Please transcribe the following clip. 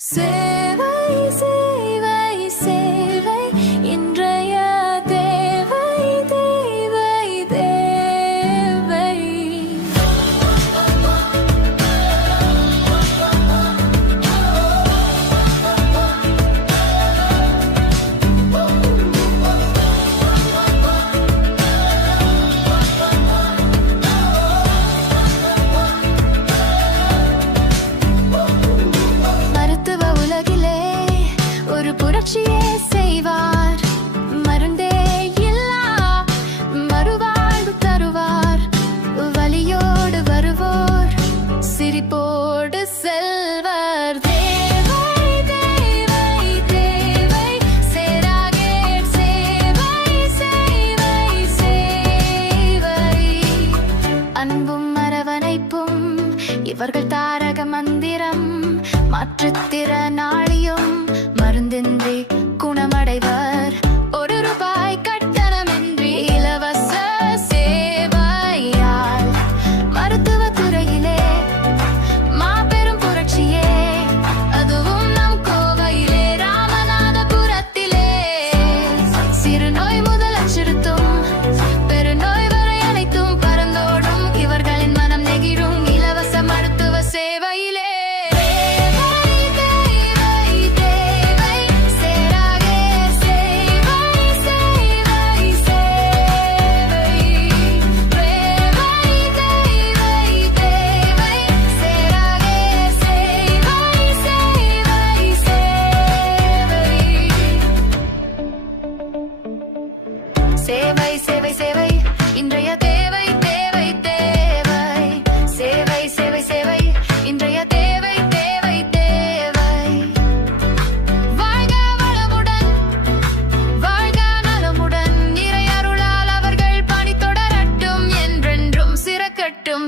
சேவை சேவை சேவை இன்றைய தேவை தேவை தேவை. மருத்துவ உலகிலே ஒரு புரட்சியே செய்வார். மருந்தே இல்லா மறுவாழ்வு தருவார். வலியோடு வருவோர் சிரிப்போடு செல்வர். தேவை தேவை தேவை சேராகே சேவை சேவை சேவை. அன்பும் அரவணைப்பும் இவர்கள் தாரக மந்திரம். மாற்றுத்திறனாளியும் மருந்தின்றி குணமடைவர். ₹1 கட்டணமின்றி இலவச சேவையால் மருத்துவத் துறையிலே மாபெரும் புரட்சியே. அதுவும் நம் கோவையிலே ராமநாதபுரத்திலே. சிறுநோய் முதல் அச்சுறுத்தும் பெருநோய் வரை அனைத்தும் பறந்தோடும் இவர்களின் மனம் நெகிழும் இலவச மருத்துவ சேவையிலே. சேவை சேவை சேவை இன்றைய தேவை தேவை தேவை. சேவை சேவை சேவை இன்றைய தேவை தேவை தேவை. வாழ்க வளமுடன் வாழ்க நலமுடன் இறை அருளால் அவர்கள் பணி தொடரட்டும் என்றென்றும் சிறக்கட்டும்.